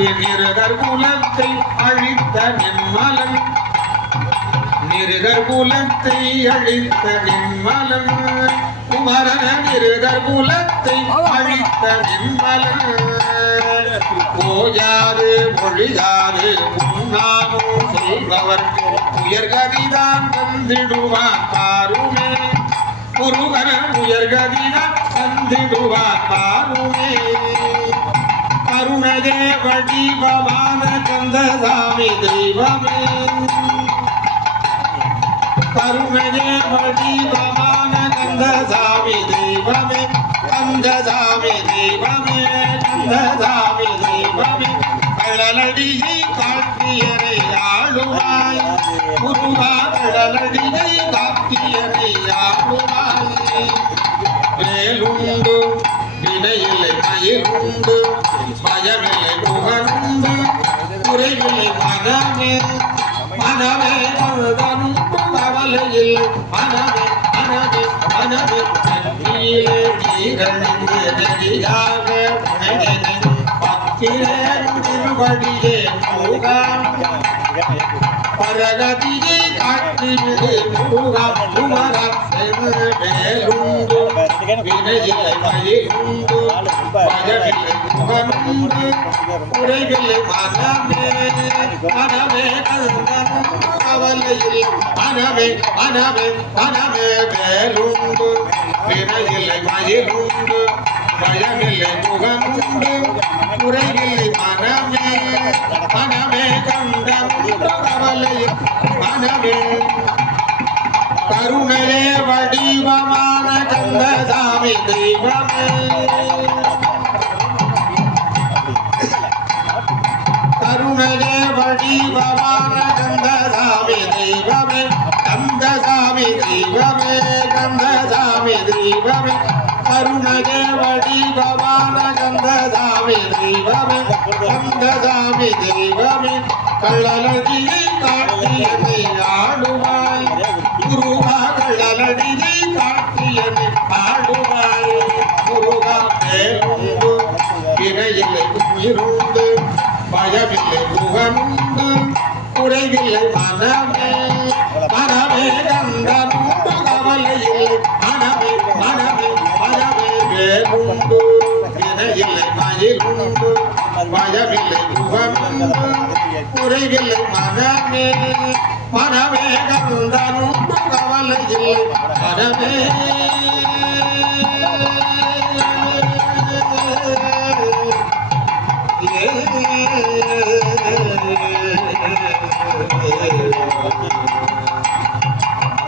நிருகர் குலத்தை அழித்த நின்மலன் நிருகர் குலத்தை அழித்த நின்மலன் குமரன நிருகர் குலத்தை அழித்த நின்மலன் போயாது மொழியாது முன்னாமும் சொல்பவர் உயர்கதிதான் தந்திடுவான் பாருமே முருகன உயர்கதிதான் தந்திடுவான் பாருமே கருணகே வடிவமான கந்தசாமி தெய்வமே கருணகே வடிவமான கந்தசாமி தெய்வமே கந்தசாமி தெய்வமே கந்தசாமி தெய்வமே கடலடியை காட்டியனை ஆளுவாய் முருகா கடலடியை காட்டியனை ஆளுவாய் வேலுண்டு வினையில்லை மயிலுண்டு பயமில்லை புகழுண்டு குறைவில்லை மனமே மனமே மனதனுண்டு கவலையில் மனமே மனமே மனமே கண்ணியிலே நீரழிந்து நெறியாக பத்திரே திருவடியே முருகா பரகதியை காட்டிவிடு முருகா குமரா வேலுண்டு வினையில்லை மயிலுண்டு பயமில்லை புகழுண்டு குறைவில்லை மனமே மனமே கந்தனுண்டு கவலையில் மனமே மனமே மனமே வேலுண்டு வினையில்லை மயிலுண்டு பயமில்லை புகழுண்டு குறைவில்லை மனமே மனமே கந்தனுண்டு கவலையில் மனமே கருணையே வடிவமான கந்தசாமி தெய்வமே கருணையே வடிவமான கந்தசாமி தெய்வமே கந்தசாமி தெய்வமே கந்தசாமி தெய்வமே கருணையே வடிவமான கந்தசாமி தெய்வமே கந்தசாமி தெய்வமே கள்ளலடியை காட்டியனை ஆடுவாய் முருகா கள்ளலடியை காட்டியனை ஆடுவாய் முருகா வேலுண்டு வினையில்லை உயிருந்து பயமில்லை புகழுண்டு குறைவில்லை மனமே மனமே கந்தனுண்டு கவலையில்லை மனமே மனமே மனமே வேலுண்டு வினையில்லை மயிலுண்டு பயமில்லை புகழுண்டு குறைவில்லை மனமே மனமே கந்தனுண்டு கவலையில்லை மனமே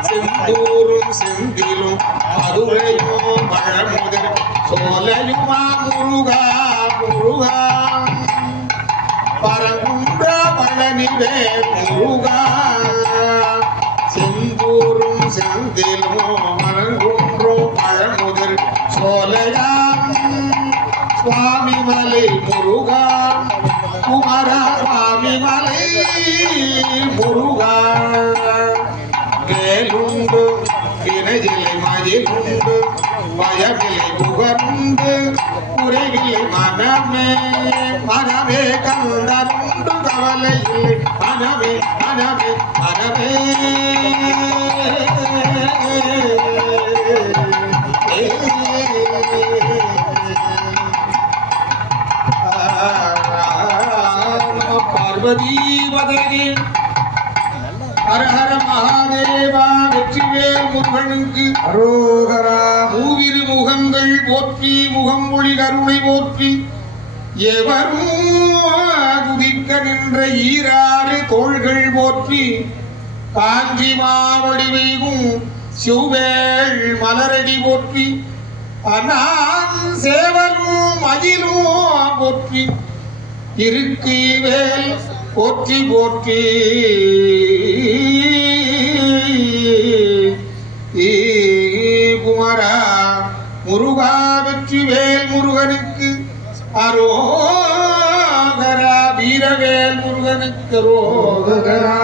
செந்தூரும் செந்திலும் மதுரையோ பழமுதிர் சோலையுமா முருகா முருகா பரங்குன்ற பழனிவே முருகா செந்தூரும் செந்திலும் மரங்குன்றோ பழமுதிர் சோலையாம் சுவாமி மலை முருகா குமரா சுவாமி மலை முருகா வேலுண்டு வினையில்லை மயிலுண்டு பயமில்லை புகழுண்டு குறைவில்லை மனமே மனமே கந்தனுண்டு கவலையில்லை மனமே மனமே மனமே பார்வதீபதே ஹர ஹர மகாதேவா வெற்றிவேல் முருகனுக்கு அரோகரா மூவிரு முகங்கள் போற்றி முகமொழி கருணை போற்றி எவரும் குதிக்க நின்ற ஈராறு தோள்கள் போற்றி காஞ்சி மாவடிவைகும் சிவவேள் மலரடி போற்றி அண்ணான் சேவலும் மயிலும் போற்றி இருக்கு வேல் போற்றி போற்றி குமரா முருகா வெற்றிவேல் முருகனுக்கு அரோகரா வீரவேல் முருகனுக்கு அரோகரா